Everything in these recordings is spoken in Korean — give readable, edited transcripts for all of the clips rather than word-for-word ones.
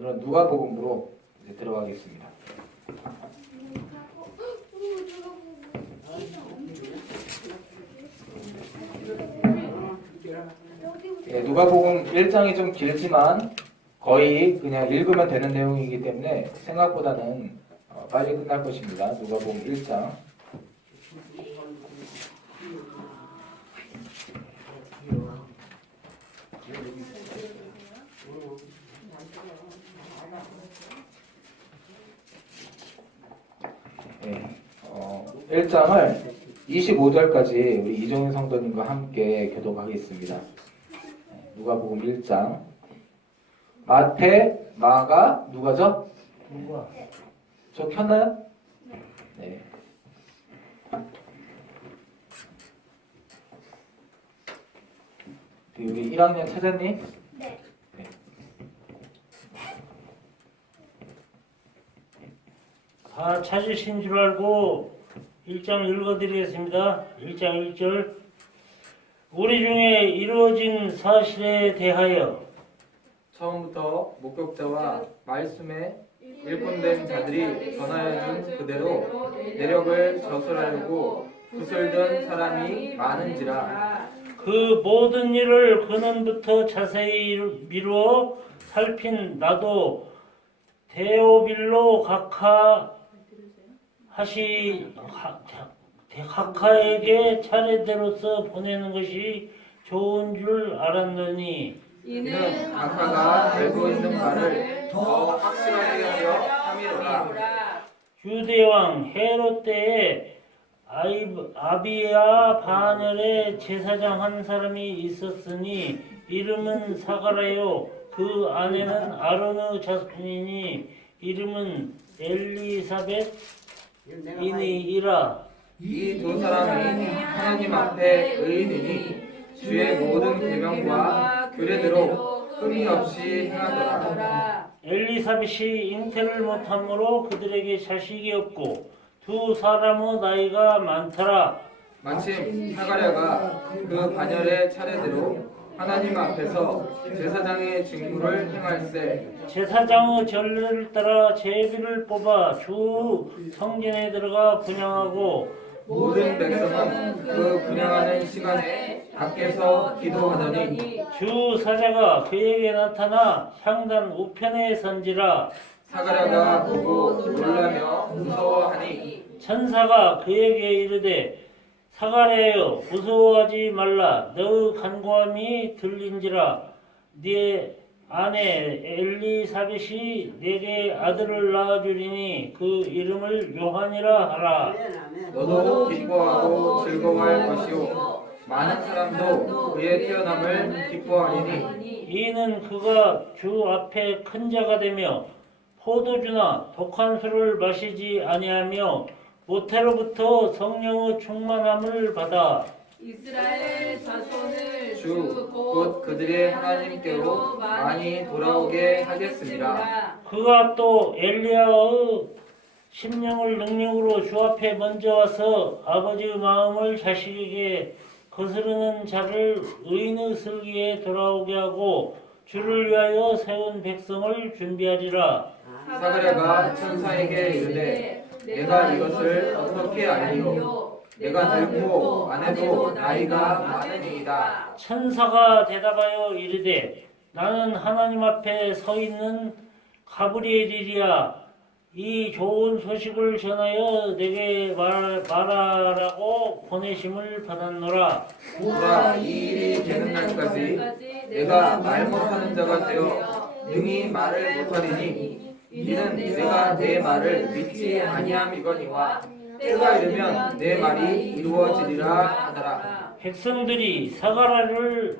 오늘은 누가복음으로 이제 들어가겠습니다. 예, 누가복음 1장이 좀 길지만 거의 그냥 읽으면 되는 내용이기 때문에 생각보다는 빨리 끝날 것입니다. 누가복음 1장. 네, 1장을 25절까지 우리 이종윤 성도님과 함께 교독하겠습니다. 누가복음 1장. 마태, 마가, 누가죠? 누가? 저 켰나요? 네. 우리 1학년 차장님? 네. 네. 다 찾으신 줄 알고 1장 읽어드리겠습니다. 1장 1절. 우리 중에 이루어진 사실에 대하여 처음부터 목격자와 말씀에 일꾼된 자들이 전하여준 그대로 내력을 저술하려고 구슬든 사람이 많은지라. 그 모든 일을 근원부터 자세히 미루어 살핀 나도 데오빌로 각하에게 차례대로서 보내는 것이 좋은 줄 알았느니 이는 각하가 알고 있는 바를 더 확실하게 하려 함이로라. 유대왕 헤롯 때에 아비야 반열에 제사장 한 사람이 있었으니 이름은 사가랴요. 그 아내는 아론의 자손이니 이름은 엘리사벳이니이라. 이 두 사람이 하나님 앞에 의인이니 주의 모든 계명과 규례대로 흠이 없이 행하더라. 엘리사벳이 잉태를 못함으로 그들에게 자식이 없고 두 사람의 나이가 많더라. 마침 사가랴가 그 반열의 차례대로 하나님 앞에서 제사장의 직무를 행할세. 제사장의 전례를 따라 제비를 뽑아 주 성전에 들어가 분향하고 모든 백성은 그 분향하는 시간에 밖에서 기도하더니 주 사자가 그에게 나타나 향단 우편에 선지라. 사가랴가 보고 놀라며 무서워하니 천사가 그에게 이르되 사가랴여 무서워하지 말라. 너의 간구함이 들린지라. 네 아내 엘리사벳이 네게 아들을 낳아주리니 그 이름을 요한이라 하라. 너도 기뻐하고 즐거워할 것이요 많은 사람도 그의 태어남을 기뻐하리니 이는 그가 주 앞에 큰 자가 되며 포도주나 독한 술을 마시지 아니하며 모태로부터 성령의 충만함을 받아 이스라엘 자손을 주 곧 그들의 하나님께로 많이 돌아오게 하겠습니다. 그가 또 엘리야의 심령을 능력으로 주 앞에 먼저 와서 아버지의 마음을 자식에게 거스르는 자를 의인의 슬기에 돌아오게 하고 주를 위하여 세운 백성을 준비하리라. 사가랴가 천사에게 이르되 내가 이것을 어떻게 알리요? 내가 늙고 아내도 나이가 많으니이다. 천사가 대답하여 이르되 나는 하나님 앞에 서 있는 가브리엘이리야. 이 좋은 소식을 전하여 내게 말하라고 보내심을 받았노라. 보라 이 일이 되는 날까지 내가 말 못하는 자가 되어 능히 말을 못하리니 이는 내가 내 말을 믿지 아니함이거니와 때가 이르면 내 말이 이루어지리라 하더라. 백성들이 사가랴를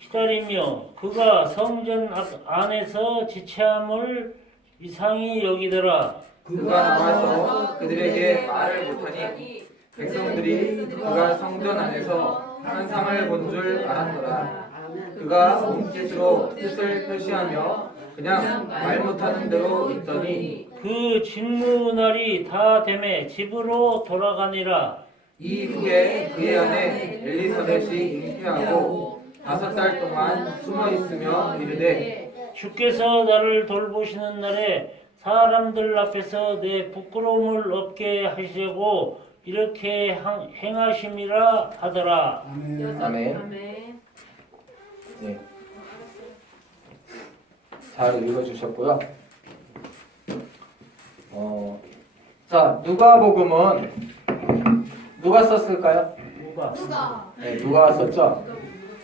기다리며 그가 성전 안에서 지체함을 이상히 여기더라. 그가 나와서 그들에게 말을 못하니 백성들이 그가 성전 안에서 환상을 본 줄 알았더라. 그가 몸짓으로 뜻을 표시하며 그냥 말 못하는 대로 있더니 그 직무날이 다 되매 집으로 돌아가니라. 이 후에 그의 아내 엘리사벳이 잉태하고 5달 동안 숨어 있으며 이르되 주께서 나를 돌보시는 날에 사람들 앞에서 내 부끄러움을 없게 하시려고 이렇게 행하심이라 하더라. 아멘. 아멘. 아멘. 네. 잘 읽어주셨고요. 자, 누가복음은 누가 썼을까요? 누가? 네, 누가 썼죠?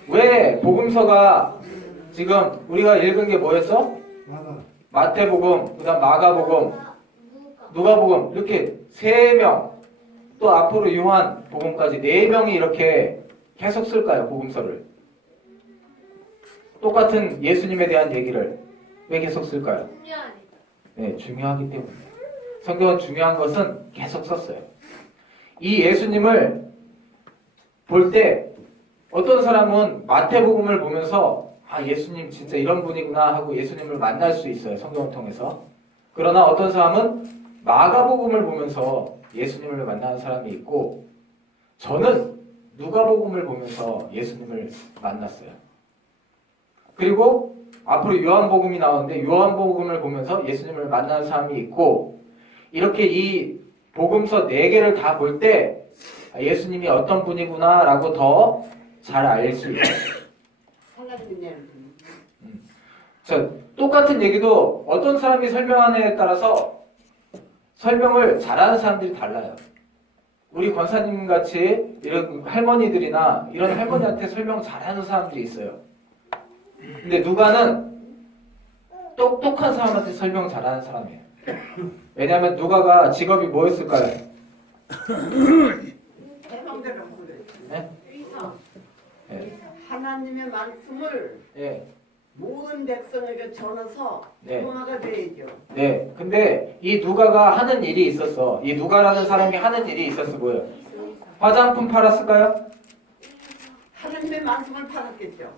왜 복음서가 지금 우리가 읽은 게 뭐였죠? 맞아. 마태복음, 그다음 마가복음, 누가복음 이렇게 3명, 또 앞으로 요한복음까지 4명이 이렇게 계속 쓸까요? 복음서를. 똑같은 예수님에 대한 얘기를 왜 계속 쓸까요? 네, 중요하기 때문에. 성경은 중요한 것은 계속 썼어요. 이 예수님을 볼 때 어떤 사람은 마태복음을 보면서 아, 예수님 진짜 이런 분이구나 하고 예수님을 만날 수 있어요. 성경을 통해서. 그러나 어떤 사람은 마가복음을 보면서 예수님을 만나는 사람이 있고, 저는 누가복음을 보면서 예수님을 만났어요. 그리고 앞으로 요한복음이 나오는데 요한복음을 보면서 예수님을 만나는 사람이 있고, 이렇게 이 복음서 4개를 다 볼 때 예수님이 어떤 분이구나 라고 더 잘 알 수 있어요. 자, 똑같은 얘기도 어떤 사람이 설명하느냐에 따라서 설명을 잘하는 사람들이 달라요. 우리 권사님 같이 이런 할머니들이나 이런 할머니한테 설명 잘하는 사람들이 있어요. 근데 누가는 똑똑한 사람한테 설명 잘하는 사람이에요. 왜냐하면 누가가 직업이 뭐였을까요? 네? 네. 하나님의 말씀을 네. 모든 백성에게 전해서 네. 통화가 돼야죠. 네. 근데 이 누가가 하는 일이 있었어. 이 누가라는 사람이 하는 일이 있었어. 뭐예요? 화장품 팔았을까요? 하나님의 말씀을 팔았겠죠.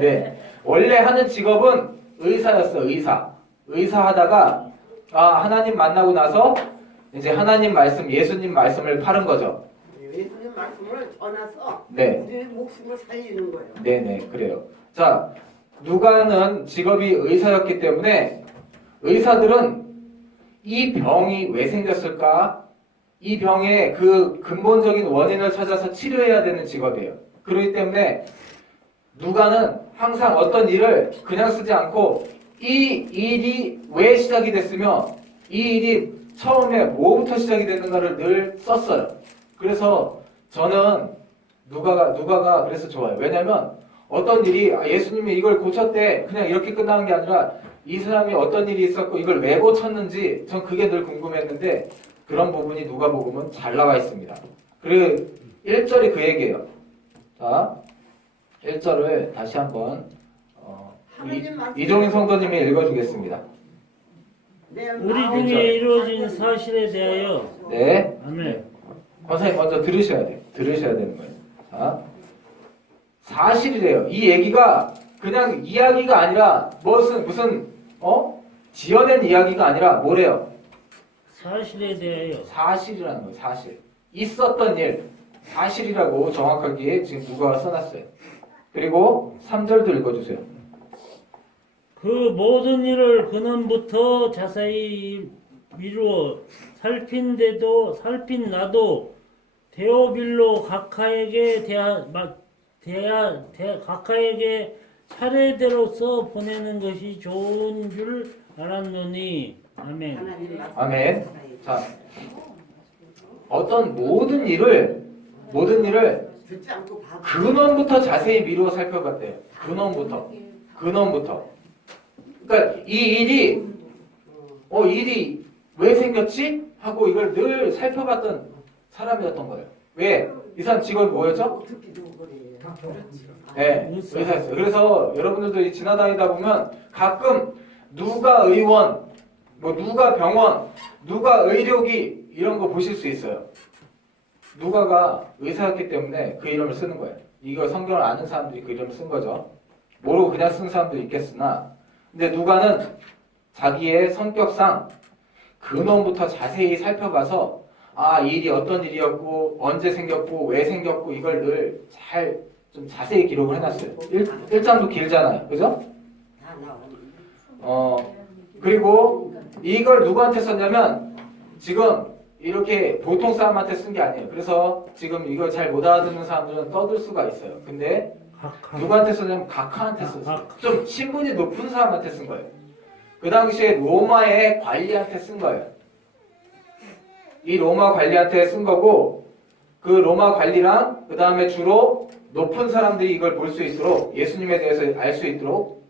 네. 원래 하는 직업은 의사였어. 의사 하다가 하나님 만나고 나서 이제 하나님 말씀, 예수님 말씀을 파는 거죠. 예수님 말씀을 전해서 네. 우리의 목숨을 살리는 거예요. 네네, 그래요. 자, 누가는 직업이 의사였기 때문에 의사들은 이 병이 왜 생겼을까? 이 병의 그 근본적인 원인을 찾아서 치료해야 되는 직업이에요. 그렇기 때문에 누가는 항상 어떤 일을 그냥 쓰지 않고 이 일이 왜 시작이 됐으며 이 일이 처음에 뭐부터 시작이 됐는가를 늘 썼어요. 그래서 저는 누가가 그래서 좋아요. 왜냐면 어떤 일이 예수님이 이걸 고쳤대 그냥 이렇게 끝나는 게 아니라 이 사람이 어떤 일이 있었고 이걸 왜 고쳤는지 전 그게 늘 궁금했는데 그런 부분이 누가복음은 잘 나와 있습니다. 그리고 1절이 그 얘기예요. 자, 1절을 다시 한번 이종인 성도님이 읽어주겠습니다. 우리 중에 이루어진 사실에 대하여 네. 아멘. 권사님 먼저 들으셔야 돼요. 들으셔야 되는 거예요. 자, 사실이래요. 이 얘기가 그냥 이야기가 아니라 무슨 지어낸 이야기가 아니라 뭐래요? 사실에 대하여 사실이라는 거예요. 사실. 있었던 일. 사실이라고 정확하게 지금 누가가 써놨어요. 그리고 3절도 읽어주세요. 그 모든 일을 근원부터 자세히 미루어 살핀 나도 데오빌로 각하에게 각하에게 차례대로서 보내는 것이 좋은 줄 알았노니 아멘. 하나님 말씀. 아멘. 자, 어떤 모든 일을 듣지 않고 봐도 근원부터 자세히 미루어 살펴봤대요. 근원부터. 그러니까 이 일이 왜 생겼지? 하고 이걸 늘 살펴봤던 사람이었던 거예요. 왜? 이 사람 직업이 뭐였죠? 듣기도 그래요. 네, 의사였어요. 그래서 여러분들도 지나다니다 보면 가끔 누가 의원, 누가 병원, 누가 의료기 이런 거 보실 수 있어요. 누가가 의사였기 때문에 그 이름을 쓰는 거예요. 이거 성경을 아는 사람들이 그 이름을 쓴 거죠. 모르고 그냥 쓴 사람도 있겠으나 근데 누가는 자기의 성격상 근원부터 자세히 살펴봐서 이 일이 어떤 일이었고 언제 생겼고 왜 생겼고 이걸 늘 좀 자세히 기록을 해놨어요. 1장도 길잖아요. 그죠? 다 나오는. 그리고 이걸 누구한테 썼냐면 지금 이렇게 보통 사람한테 쓴 게 아니에요. 그래서 지금 이걸 잘 못 알아듣는 사람들은 떠들 수가 있어요. 근데 누구한테 썼냐면 각하한테 썼어요. 좀 신분이 높은 사람한테 쓴 거예요. 그 당시에 로마의 관리한테 쓴 거예요. 이 로마 관리한테 쓴 거고 그 로마 관리랑 그 다음에 주로 높은 사람들이 이걸 볼 수 있도록 예수님에 대해서 알 수 있도록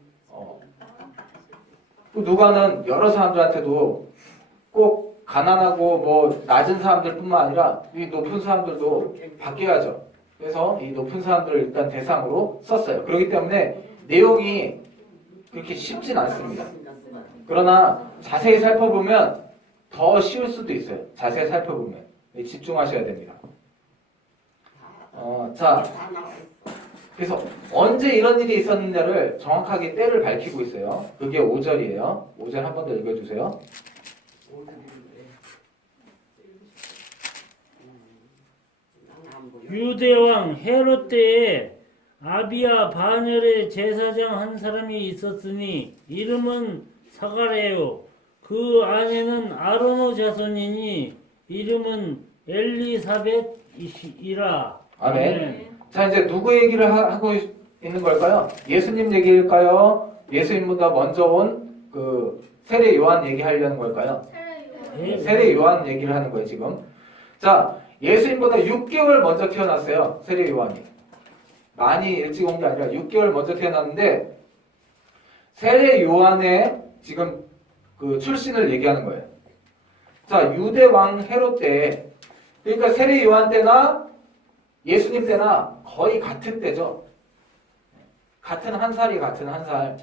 또 누가는 여러 사람들한테도 꼭 가난하고 뭐 낮은 사람들뿐만 아니라 이 높은 사람들도 바뀌어야죠. 그래서 이 높은 사람들을 일단 대상으로 썼어요. 그렇기 때문에 내용이 그렇게 쉽진 않습니다. 그러나 자세히 살펴보면 더 쉬울 수도 있어요. 자세히 살펴보면 집중하셔야 됩니다. 자, 그래서 언제 이런 일이 있었느냐를 정확하게 때를 밝히고 있어요. 그게 5절이에요. 5절 한 번 더 읽어주세요. 유대왕 헤롯 때에 아비야 반열의 제사장 한 사람이 있었으니 이름은 사가랴요. 그 아내는 아론의 자손이니 이름은 엘리사벳이라. 아멘. 자, 이제 누구 얘기를 하고 있는 걸까요? 예수님 얘기일까요? 예수님보다 먼저 온 그 세례 요한 얘기하려는 걸까요? 세례 요한 얘기를 하는 거예요, 지금. 자, 예수님보다 6개월 먼저 태어났어요, 세례 요한이. 많이 일찍 온 게 아니라 6개월 먼저 태어났는데 세례 요한의 지금 그 출신을 얘기하는 거예요. 자, 유대 왕 헤롯 때, 그러니까 세례 요한 때나 예수님 때나 거의 같은 때죠. 같은 한 살이 같은 한 살.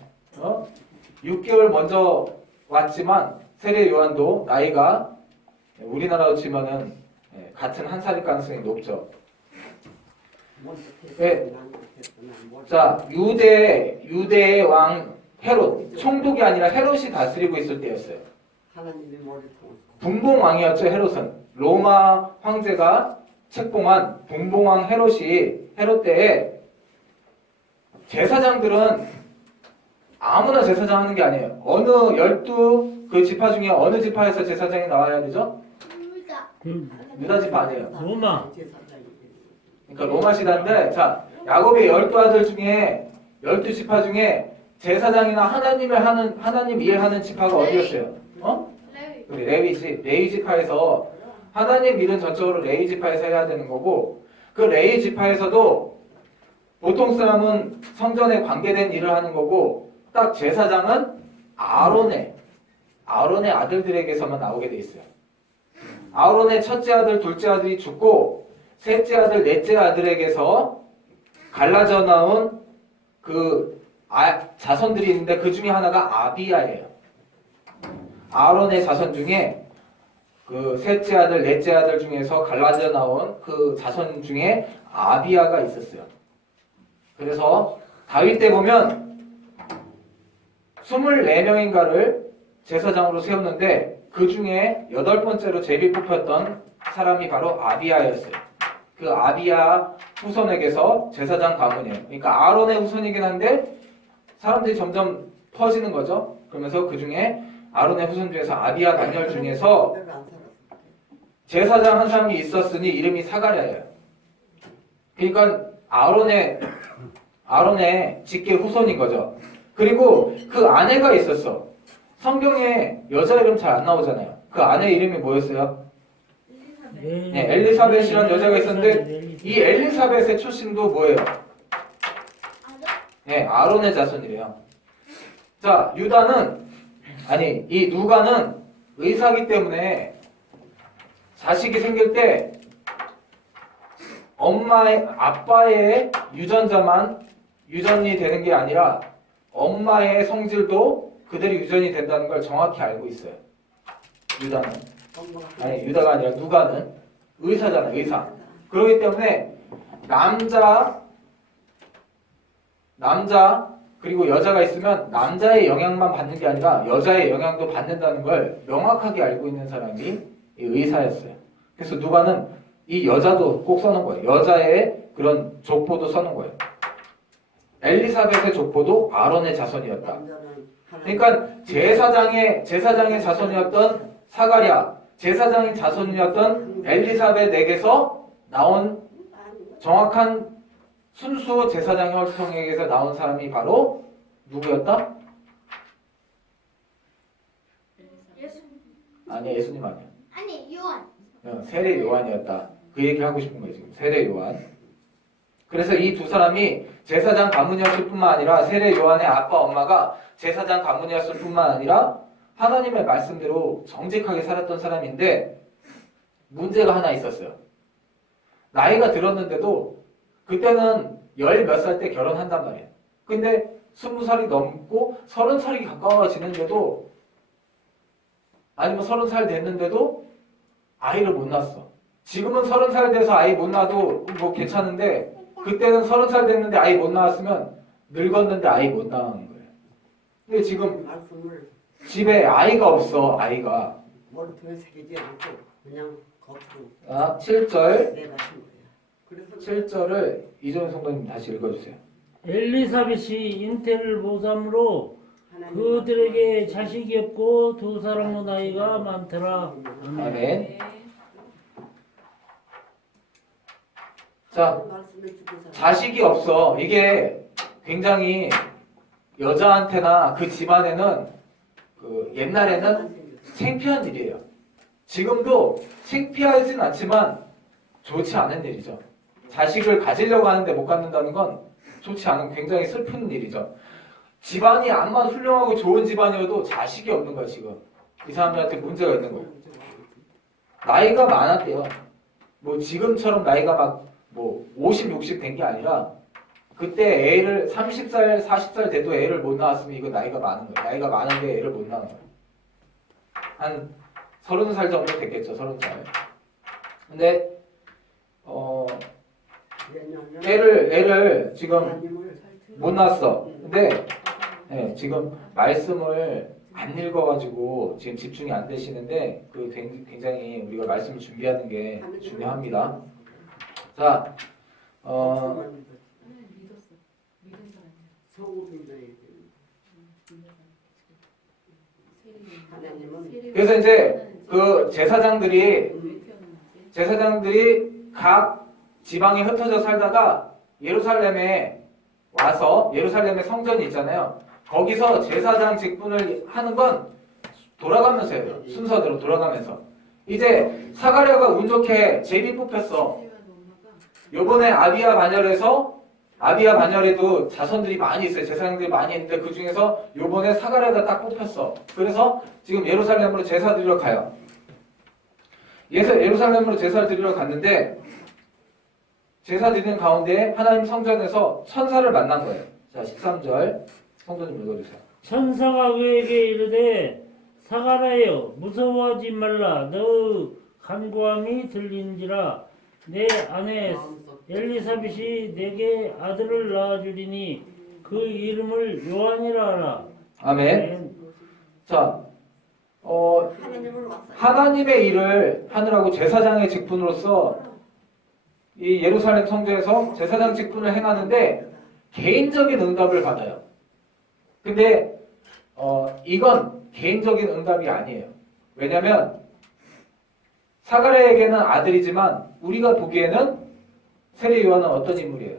6개월 먼저 왔지만 세례 요한도 나이가 우리나라로 치면은 같은 한 살일 가능성이 높죠. 네. 자, 유대의 왕 헤롯, 총독이 아니라 헤롯이 다스리고 있을 때였어요. 분봉왕이었죠, 헤롯은. 로마 황제가 책봉한 분봉왕 헤롯 때에 제사장들은 아무나 제사장 하는 게 아니에요. 어느 12 그 지파 중에 어느 지파에서 제사장이 나와야 되죠? 유다 지파 아니에요. 로마. 그러니까 로마 시대인데, 자, 야곱의 12아들 중에 12지파 중에 제사장이나 하나님 일하는 지파가 어디였어요? 우리 레위 지파에서 하나님 일은 전적으로 레위 지파에서 해야 되는 거고, 그 레위 지파에서도 보통 사람은 성전에 관계된 일을 하는 거고, 딱 제사장은 아론의 아들들에게서만 나오게 돼 있어요. 아론의 첫째 아들, 둘째 아들이 죽고 셋째 아들, 넷째 아들에게서 갈라져 나온 그 자손들이 있는데 그 중에 하나가 아비야예요. 아론의 자손 중에 그 셋째 아들, 넷째 아들 중에서 갈라져 나온 그 자손 중에 아비야가 있었어요. 그래서 다윗 때 보면 24명인가를 제사장으로 세웠는데 그 중에 8번째로 제비 뽑혔던 사람이 바로 아비야였어요. 그 아비야 후손에게서 제사장 가문이에요. 그러니까 아론의 후손이긴 한데 사람들이 점점 퍼지는 거죠. 그러면서 그 중에 아론의 후손 중에서 아비야 단열 중에서 제사장 한 사람이 있었으니 이름이 사가랴예요. 그러니까 아론의 직계 후손인 거죠. 그리고 그 아내가 있었어. 성경에 여자 이름 잘 안 나오잖아요. 그 아내 이름이 뭐였어요? 네, 엘리사벳이라는 여자가 있었는데 이 엘리사벳의 출신도 뭐예요? 네, 아론의 자손이래요. 자, 이 누가는 의사기 때문에 자식이 생길 때 아빠의 유전자만 유전이 되는 게 아니라 엄마의 성질도 그대로 유전이 된다는 걸 정확히 알고 있어요. 유다가 아니라 누가는 의사잖아요, 의사. 그렇기 때문에 남자 그리고 여자가 있으면 남자의 영향만 받는 게 아니라 여자의 영향도 받는다는 걸 명확하게 알고 있는 사람이 이 의사였어요. 그래서 누가는 이 여자도 꼭 써놓은 거예요. 여자의 그런 족보도 써놓은 거예요. 엘리사벳의 족보도 아론의 자손이었다. 그러니까 제사장의 자손이었던 사가랴, 제사장의 자손이었던 엘리사벳에게서 나온 정확한 순수 제사장 혈통에게서 나온 사람이 바로 누구였다? 아니야, 예수님 아니야. 아니 요한. 세례 요한이었다. 그 얘기 하고 싶은 거예요 지금. 세례 요한. 그래서 이 두 사람이 제사장 가문이었을 뿐만 아니라 세례 요한의 아빠 엄마가 제사장 가문이었을 뿐만 아니라 하나님의 말씀대로 정직하게 살았던 사람인데 문제가 하나 있었어요. 나이가 들었는데도 그때는 10몇 살 때 결혼한단 말이에요. 근데 20살이 넘고 30살이 가까워지는데도 아니면 30살 됐는데도 아이를 못 낳았어. 지금은 30살 돼서 아이 못 낳아도 뭐 괜찮은데 그때는 30살 됐는데 아이 못 낳았으면 늙었는데 아이 못 낳은 거예요. 근데 지금 말씀을 집에 아이가 없어. 아이가. 머리통에 새기지 않고 그냥 겉으로 7절 내뱉은 거예요. 그래서 7절을 이종현 성도님 다시 읽어주세요. 엘리사벳이 잉태를 보삼으로 하나님 그들에게 자식이 없고 두 사람의 나이가 많더라. 아멘. 자, 말씀을 주고 살아. 자식이 없어. 이게 굉장히 여자한테나 그 집안에는 그 옛날에는 창피한 일이에요. 지금도 창피하진 않지만 좋지 않은 일이죠. 자식을 가지려고 하는데 못 갖는다는 건 좋지 않은 굉장히 슬픈 일이죠. 집안이 암만 훌륭하고 좋은 집안이어도 자식이 없는 거야 지금. 이 사람들한테 문제가 있는 거예요. 나이가 많았대요. 뭐 지금처럼 나이가 막 뭐 50, 60 된 게 아니라 그때 애를 30살, 40살 돼도 애를 못 낳았으면 이거 나이가 많은 거예요. 나이가 많은데 애를 못 낳은 거예요. 한 30살 정도 됐겠죠. 30살. 근데 애를 지금 못 낳았어. 근데 지금 말씀을 안 읽어가지고 지금 집중이 안 되시는데 그 굉장히 우리가 말씀을 준비하는 게 중요합니다. 자, 그래서 이제 그 제사장들이 각 지방에 흩어져 살다가 예루살렘에 와서 예루살렘에 성전이 있잖아요. 거기서 제사장 직분을 하는 건 돌아가면서 해요. 순서대로 돌아가면서. 이제 사가랴가 운 좋게 제비 뽑혔어. 요번에 아비야 반열에도 자손들이 많이 있어요. 제사장들이 많이 있는데 그 중에서 요번에 사가랴가 딱 뽑혔어. 그래서 지금 예루살렘으로 제사 드리러 가요. 예루살렘으로 제사를 드리러 갔는데 제사 드리는 가운데 하나님 성전에서 천사를 만난 거예요. 자, 13절 성도님 읽어주세요. 천사가 그에게 이르되 사가랴여 무서워하지 말라. 너의 간구함이 들린지라. 내 아내 엘리사벳이 내게 아들을 낳아주리니 그 이름을 요한이라 하라. 아멘. 자, 하나님의 일을 하느라고 제사장의 직분으로서 이 예루살렘 성전에서 제사장 직분을 행하는데 개인적인 응답을 받아요. 근데 이건 개인적인 응답이 아니에요. 왜냐하면 사가랴에게는 아들이지만 우리가 보기에는 세례 요한은 어떤 인물이에요?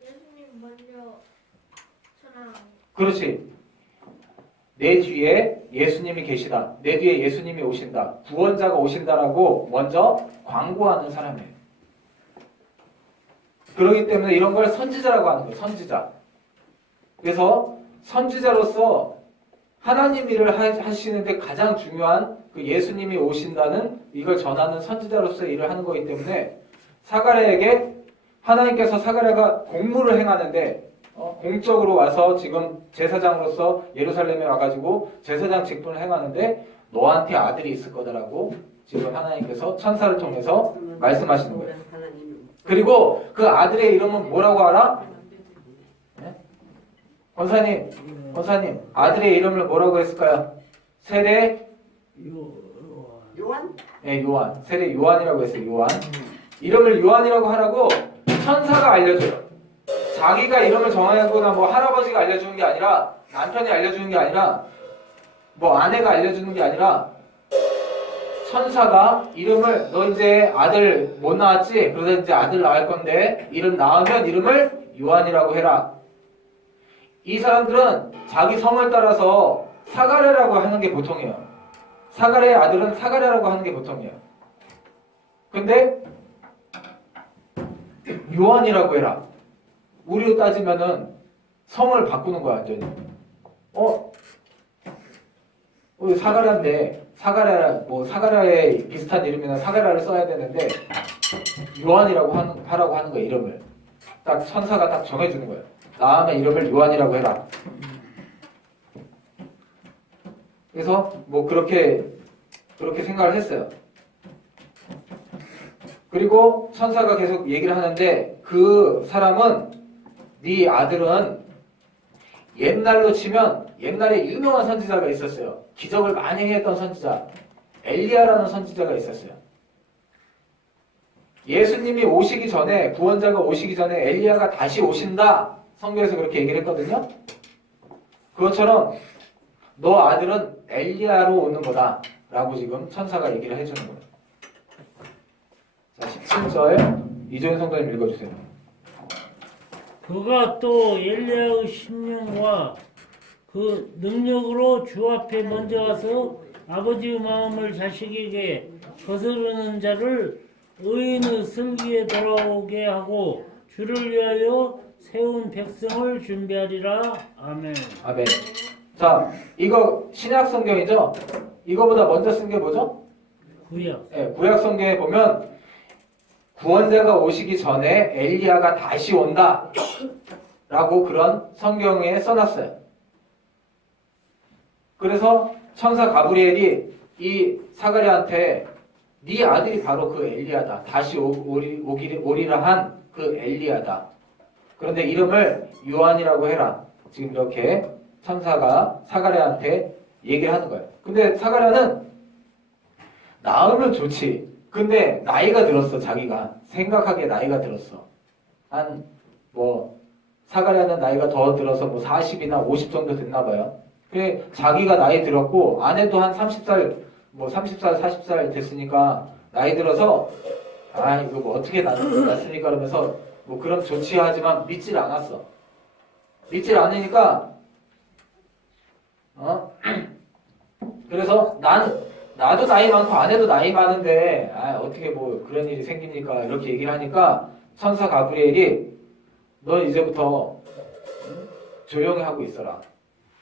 예수님 먼저 전화. 그렇지. 내 뒤에 예수님이 계시다. 내 뒤에 예수님이 오신다. 구원자가 오신다라고 먼저 광고하는 사람이에요. 그렇기 때문에 이런 걸 선지자라고 하는 거예요. 선지자. 그래서 선지자로서 하나님 일을 하시는데 가장 중요한 그 예수님이 오신다는 이걸 전하는 선지자로서 일을 하는 거기 때문에 사가랴에게 하나님께서 사가랴가 공무를 행하는데 공적으로 와서 지금 제사장으로서 예루살렘에 와가지고 제사장 직분을 행하는데 너한테 아들이 있을 거다라고 지금 하나님께서 천사를 통해서 말씀하시는 거예요. 그리고 그 아들의 이름은 뭐라고 알아? 네? 권사님 아들의 이름을 뭐라고 했을까요? 세례 요한? 네, 요한. 세례 요한이라고 했어요. 요한. 이름을 요한이라고 하라고 천사가 알려줘요. 자기가 이름을 정하거나 뭐 할아버지가 알려주는 게 아니라 남편이 알려주는 게 아니라 뭐 아내가 알려주는 게 아니라 천사가 이름을 너 이제 아들 못 낳았지? 그러다 이제 아들 낳을 건데 이름 낳으면 이름을 요한이라고 해라. 이 사람들은 자기 성을 따라서 사가랴라고 하는 게 보통이에요. 사가랴의 아들은 사가랴라고 하는 게 보통이에요. 근데 요한이라고 해라. 우리로 따지면은 성을 바꾸는 거야 완전히. 사가랴인데 사가랴에 비슷한 이름이나 사가랴를 써야 되는데 요한이라고 하라고 하는 거야 이름을. 딱 천사가 딱 정해주는 거야. 다음에 이름을 요한이라고 해라. 그래서 뭐 그렇게 생각을 했어요. 그리고 천사가 계속 얘기를 하는데 그 사람은 네 아들은 옛날로 치면 옛날에 유명한 선지자가 있었어요. 기적을 많이 했던 선지자 엘리야라는 선지자가 있었어요. 예수님이 오시기 전에 구원자가 오시기 전에 엘리야가 다시 오신다. 성경에서 그렇게 얘기를 했거든요. 그것처럼 너 아들은 엘리야로 오는 거다 라고 지금 천사가 얘기를 해주는 거예요. 자 17절 이조연 성도님 읽어주세요. 그가 또 엘리야의 심령과 그 능력으로 주 앞에 먼저 와서 아버지의 마음을 자식에게 거스르는 자를 의인의 슬기에 돌아오게 하고 주를 위하여 세운 백성을 준비하리라. 아멘. 아멘. 자, 이거 신약 성경이죠? 이거보다 먼저 쓴 게 뭐죠? 구약. 네, 구약 성경에 보면 구원자가 오시기 전에 엘리야가 다시 온다 라고 그런 성경에 써놨어요. 그래서 천사 가브리엘이 이 사가랴한테 네 아들이 바로 그 엘리야다. 다시 오리라 한 그 엘리야다. 그런데 이름을 요한이라고 해라. 지금 이렇게 천사가 사가랴한테 얘기를 하는 거예요. 근데 사가랴는 낳으면 좋지. 근데 나이가 들었어. 자기가 생각하기에 나이가 들었어. 한 뭐 사가랴는 나이가 더 들어서 뭐 40이나 50 정도 됐나 봐요. 그래 자기가 나이 들었고 아내도 한 30살 뭐 30살 40살 됐으니까 나이 들어서 아 이거 뭐 어떻게 낳습니까 그러면서 뭐 그럼 좋지 하지만 믿질 않았어. 믿질 않으니까 그래서 나도 나이 많고 아내도 나이 많은데 아 어떻게 뭐 그런 일이 생깁니까 이렇게 얘기를 하니까 천사 가브리엘이 너 이제부터 조용히 하고 있어라.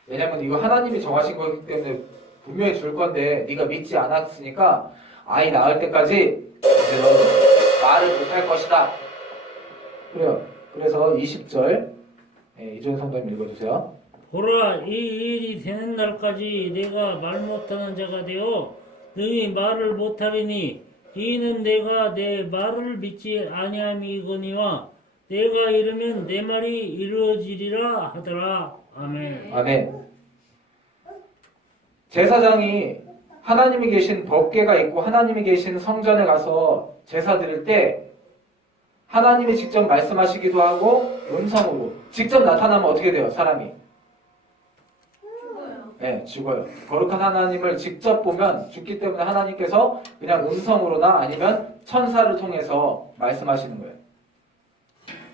왜냐면 이거 하나님이 정하신 거기 때문에 분명히 줄 건데 네가 믿지 않았으니까 아이 낳을 때까지 이제 너 말을 못할 것이다. 그래요. 그래서 20절 이종 성도님 읽어주세요. 보라, 이 일이 되는 날까지 내가 말 못하는 자가 되어 능히 말을 못하리니 이는 내가 내 말을 믿지 아니함이거니와 내가 이르면 내 말이 이루어지리라 하더라. 아멘. 아멘. 제사장이 하나님이 계신 법궤가 있고 하나님이 계신 성전에 가서 제사 드릴 때 하나님이 직접 말씀하시기도 하고 음성으로 직접 나타나면 어떻게 돼요? 사람이 죽어요. 네, 죽어요. 거룩한 하나님을 직접 보면 죽기 때문에 하나님께서 그냥 음성으로나 아니면 천사를 통해서 말씀하시는 거예요.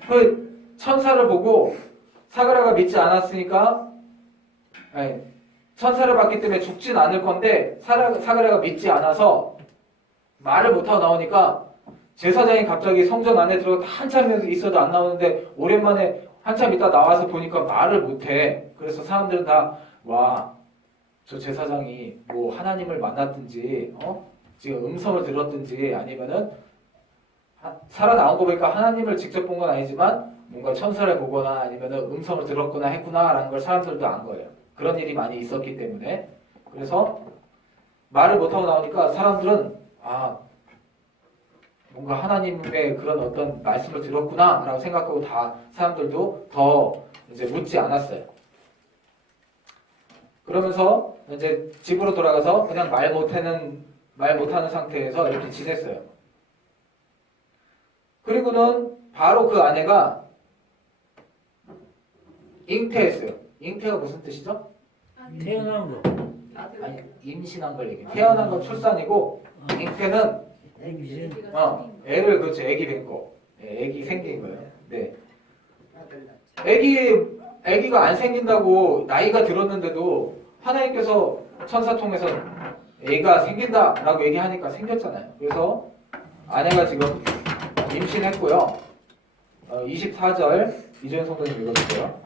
그 천사를 보고 사가랴가 믿지 않았으니까 천사를 봤기 때문에 죽진 않을 건데 사가랴가 믿지 않아서 말을 못하고 나오니까 제사장이 갑자기 성전 안에 들어가 한참 있어도 안 나오는데 오랜만에 한참 있다 나와서 보니까 말을 못해. 그래서 사람들은 다 와, 저 제사장이 뭐 하나님을 만났든지 지금 음성을 들었든지 아니면은 살아나온 거 보니까 하나님을 직접 본 건 아니지만 뭔가 천사를 보거나 아니면은 음성을 들었거나 했구나라는 걸 사람들도 안 거예요. 그런 일이 많이 있었기 때문에. 그래서 말을 못하고 나오니까 사람들은 뭔가 하나님의 그런 어떤 말씀을 들었구나 라고 생각하고 다 사람들도 더 이제 묻지 않았어요. 그러면서 이제 집으로 돌아가서 그냥 말 못하는 상태에서 이렇게 지냈어요. 그리고는 바로 그 아내가 잉태했어요. 잉태가 무슨 뜻이죠? 태어난 거. 아니, 임신한 걸 얘기해. 태어난 건 출산이고, 잉태는 임신. 애를, 그렇죠. 애기 된 거. 예, 애기 생긴 거예요. 네. 아들 낳자. 애기가 안 생긴다고 나이가 들었는데도 하나님께서 천사 통해서 애가 생긴다라고 얘기하니까 생겼잖아요. 그래서 아내가 지금 임신했고요. 24절 이주연 성도님 읽어주세요.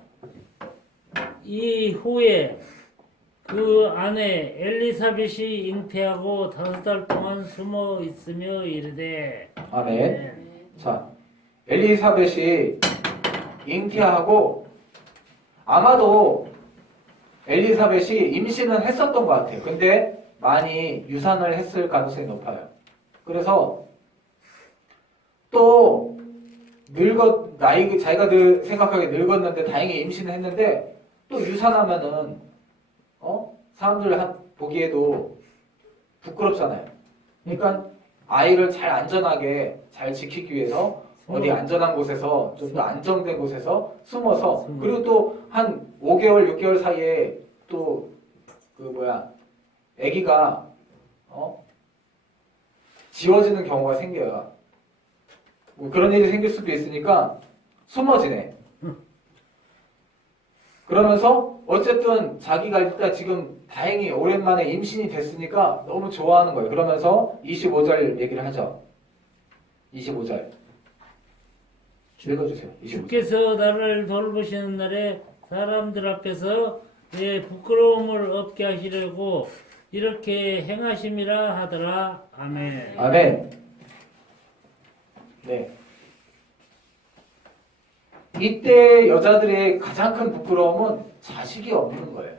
이후에 그 아내 엘리사벳이 잉태하고 5달 동안 숨어 있으며 이르되 아멘. 네. 자, 엘리사벳이 잉태하고 아마도 엘리사벳이 임신은 했었던 것 같아요. 근데 많이 유산을 했을 가능성이 높아요. 그래서 또 나이 자기가 생각하기에 늙었는데 다행히 임신을 했는데 또 유산하면은 사람들 보기에도 부끄럽잖아요. 그러니까 아이를 잘 안전하게 잘 지키기 위해서 어디 안전한 곳에서 좀 더 안정된 곳에서 숨어서 그리고 또 한 5개월, 6개월 사이에 또 아기가 지워지는 경우가 생겨요. 뭐 그런 일이 생길 수도 있으니까 숨어지네. 그러면서 어쨌든 자기가 일단 지금 다행히 오랜만에 임신이 됐으니까 너무 좋아하는 거예요. 그러면서 25절 얘기를 하죠. 25절. 읽어주세요. 25절. 주께서 나를 돌보시는 날에 사람들 앞에서 내 부끄러움을 없게 하시려고 이렇게 행하심이라 하더라. 아멘. 아멘. 네. 이때 여자들의 가장 큰 부끄러움은 자식이 없는 거예요.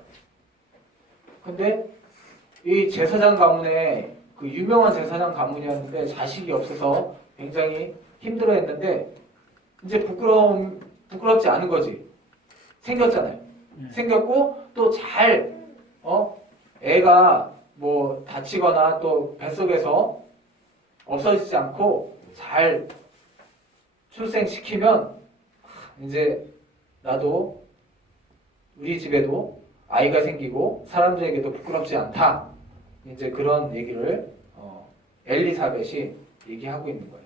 근데 이 제사장 가문에 그 유명한 제사장 가문이었는데 자식이 없어서 굉장히 힘들어했는데 이제 부끄럽지 않은 거지. 생겼잖아요. 생겼고 또 잘 애가 뭐 다치거나 또 뱃속에서 없어지지 않고 잘 출생시키면 이제 나도 우리 집에도 아이가 생기고 사람들에게도 부끄럽지 않다. 이제 그런 얘기를 엘리사벳이 얘기하고 있는 거예요.